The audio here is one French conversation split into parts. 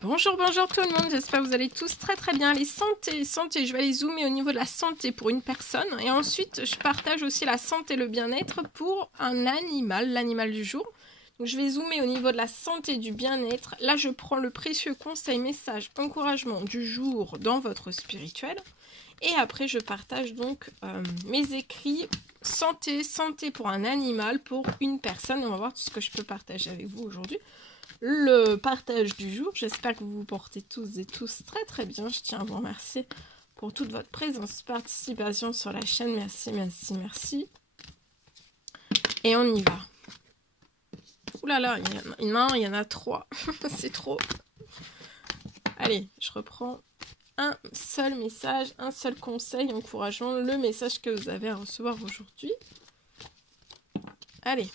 Bonjour, bonjour tout le monde, j'espère que vous allez tous très très bien. Les santé, je vais aller zoomer au niveau de la santé pour une personne et ensuite je partage aussi la santé et le bien-être pour un animal, l'animal du jour. Donc je vais zoomer au niveau de la santé et du bien-être. Là je prends le précieux conseil, message, encouragement du jour dans votre spirituel et après je partage donc mes écrits santé pour un animal, pour une personne et on va voir tout ce que je peux partager avec vous aujourd'hui. Le partage du jour. J'espère que vous vous portez tous et tous très très bien. Je tiens à vous remercier pour toute votre présence, participation sur la chaîne. Merci, merci, merci. Et on y va. Ouh là là, il y en a 3. C'est trop. Allez, je reprends un seul message, un seul conseil, encourageant le message que vous avez à recevoir aujourd'hui. Allez.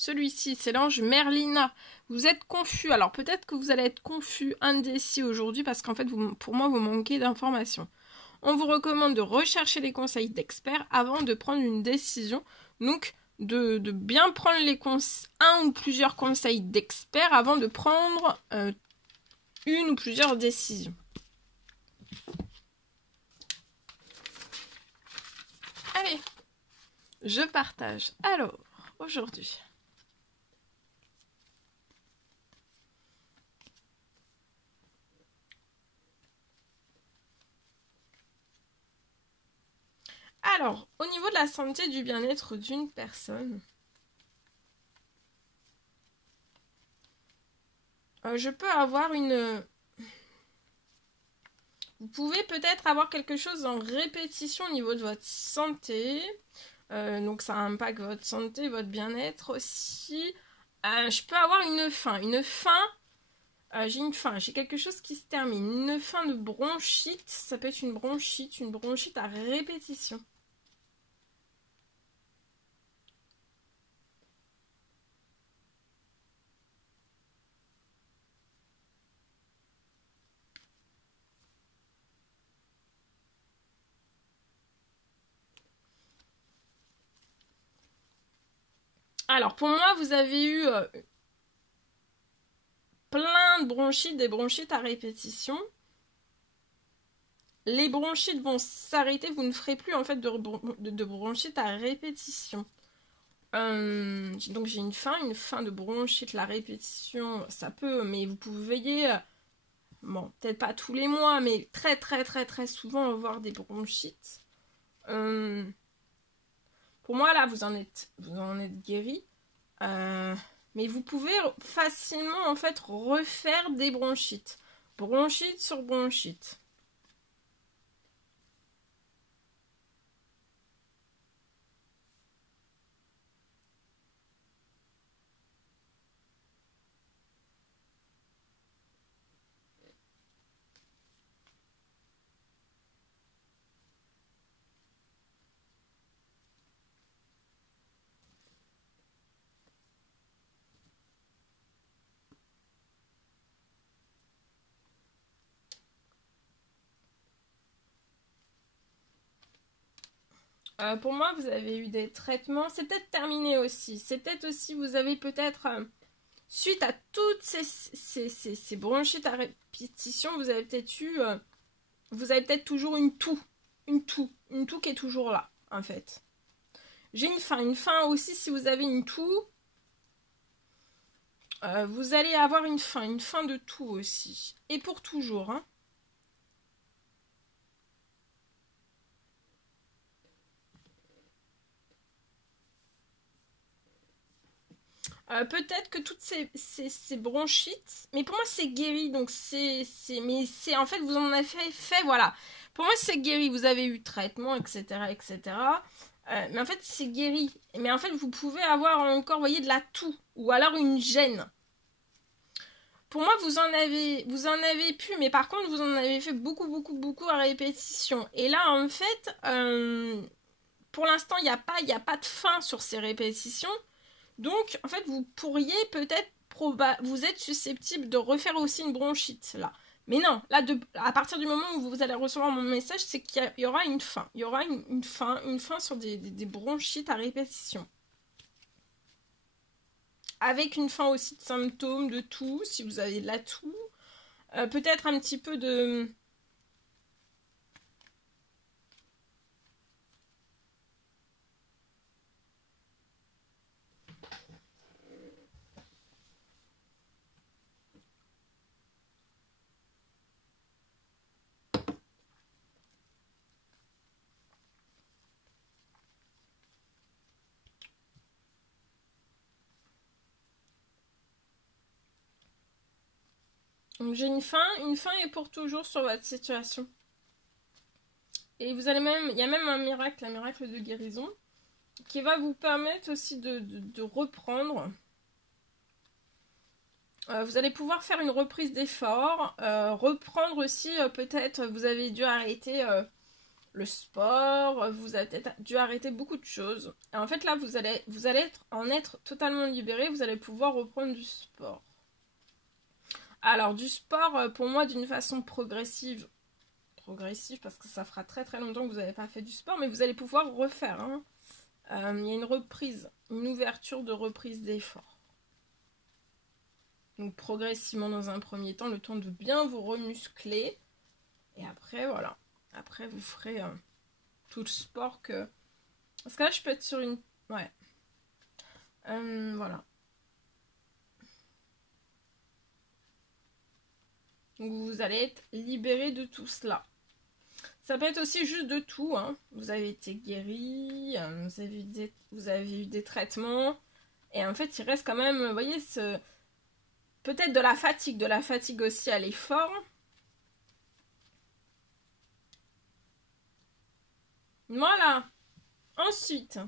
Celui-ci, c'est l'ange Merlina. Vous êtes confus. Alors, peut-être que vous allez être confus, indécis aujourd'hui, parce qu'en fait, pour moi, vous manquez d'informations. On vous recommande de rechercher les conseils d'experts avant de prendre une décision. Donc, de bien prendre un ou plusieurs conseils d'experts avant de prendre une ou plusieurs décisions. Allez, je partage. Alors, aujourd'hui... Alors, au niveau de la santé et du bien-être d'une personne, je peux avoir Vous pouvez peut-être avoir quelque chose en répétition au niveau de votre santé. Donc ça impacte votre santé, votre bien-être aussi. Je peux avoir une faim. J'ai quelque chose qui se termine. Une faim de bronchite. Ça peut être une bronchite à répétition. Alors, pour moi, vous avez eu plein de bronchites, des bronchites à répétition. Les bronchites vont s'arrêter, vous ne ferez plus en fait de bronchites à répétition. Donc j'ai une faim de bronchite, la répétition, ça peut, mais vous pouvez, bon, peut-être pas tous les mois, mais très très très très souvent avoir des bronchites. Pour moi là, vous en êtes guéri. Mais vous pouvez facilement en fait refaire des bronchites. Bronchite sur bronchite. Pour moi, vous avez eu des traitements. C'est peut-être terminé aussi. C'est peut-être aussi, vous avez peut-être, suite à toutes ces bronchites à répétition, vous avez peut-être eu, vous avez peut-être toujours une toux qui est toujours là, en fait. J'ai une faim aussi, si vous avez une toux, vous allez avoir une faim de toux aussi. Et pour toujours, hein. Peut-être que toutes ces bronchites, mais pour moi c'est guéri, donc en fait vous en avez fait, voilà. Pour moi c'est guéri, vous avez eu traitement, etc., etc. Mais en fait c'est guéri. Mais en fait vous pouvez avoir encore, vous voyez, de la toux ou alors une gêne. Pour moi vous en avez plus, mais par contre vous en avez fait beaucoup à répétition. Et là en fait, pour l'instant il n'y a pas de fin sur ces répétitions. Donc, en fait, vous pourriez peut-être, vous êtes susceptible de refaire aussi une bronchite, là. Mais non, là, à partir du moment où vous allez recevoir mon message, c'est qu'il y aura une fin. Il y aura une fin sur des bronchites à répétition. Avec une fin aussi de symptômes, de toux, si vous avez de la toux. Peut-être un petit peu de... Donc j'ai une fin est pour toujours sur votre situation. Et vous allez même, il y a même un miracle de guérison, qui va vous permettre aussi de reprendre. Vous allez pouvoir faire une reprise d'effort, reprendre aussi peut-être, vous avez dû arrêter le sport, vous avez peut-être dû arrêter beaucoup de choses. Et en fait là, vous allez être totalement libéré, vous allez pouvoir reprendre du sport. Alors du sport, pour moi, d'une façon progressive, parce que ça fera très très longtemps que vous n'avez pas fait du sport, mais vous allez pouvoir refaire. Hein. Il y a une reprise, une ouverture de reprise d'effort. Donc progressivement dans un premier temps, le temps de bien vous remuscler. Et après, voilà. Après, vous ferez tout le sport que... Parce que là, je peux être sur une... Ouais. Voilà. Donc vous allez être libéré de tout cela. Ça peut être aussi juste de tout. Hein. Vous avez été guéri, vous avez eu des traitements. Et en fait, il reste quand même, vous voyez, peut-être de la fatigue aussi à l'effort. Voilà. Ensuite,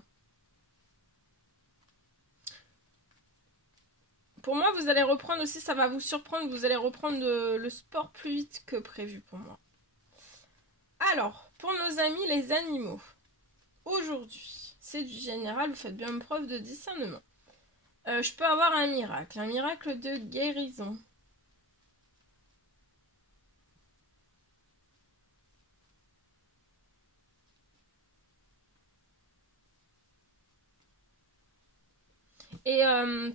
pour moi, vous allez reprendre aussi, ça va vous surprendre, vous allez reprendre le sport plus vite que prévu pour moi. Alors, pour nos amis les animaux, aujourd'hui, c'est du général, vous faites bien preuve de discernement. Je peux avoir un miracle de guérison. Et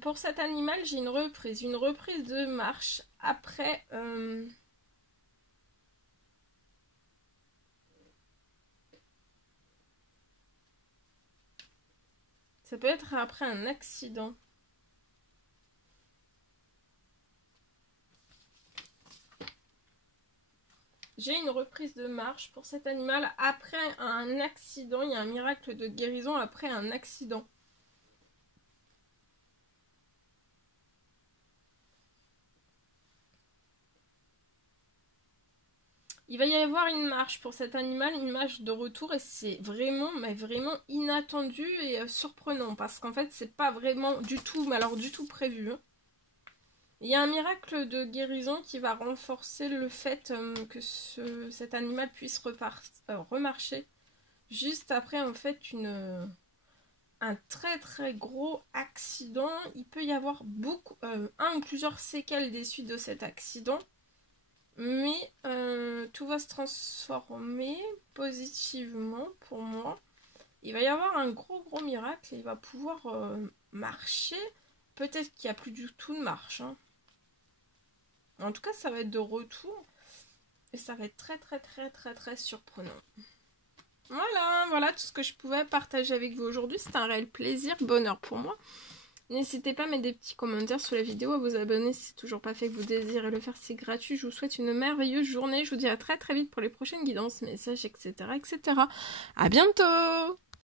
pour cet animal, j'ai une reprise de marche après... Ça peut être après un accident. J'ai une reprise de marche pour cet animal après un accident. Il y a un miracle de guérison après un accident. Il va y avoir une marche pour cet animal, une marche de retour, et c'est vraiment, mais vraiment inattendu et surprenant, parce qu'en fait, c'est pas vraiment du tout, mais alors du tout prévu. Hein. Il y a un miracle de guérison qui va renforcer le fait que cet animal puisse remarcher juste après, en fait, un très très gros accident. Il peut y avoir un ou plusieurs séquelles des suites de cet accident. Mais tout va se transformer positivement pour moi. Il va y avoir un gros miracle et il va pouvoir marcher. Peut-être qu'il n'y a plus du tout de marche. Hein. En tout cas, ça va être de retour. Et ça va être très très très très très surprenant. Voilà tout ce que je pouvais partager avec vous aujourd'hui. C'est un réel plaisir, bonheur pour moi. N'hésitez pas à mettre des petits commentaires sous la vidéo, à vous abonner si c'est toujours pas fait, que vous désirez le faire, c'est gratuit. Je vous souhaite une merveilleuse journée. Je vous dis à très très vite pour les prochaines guidances, messages, etc. etc. À bientôt!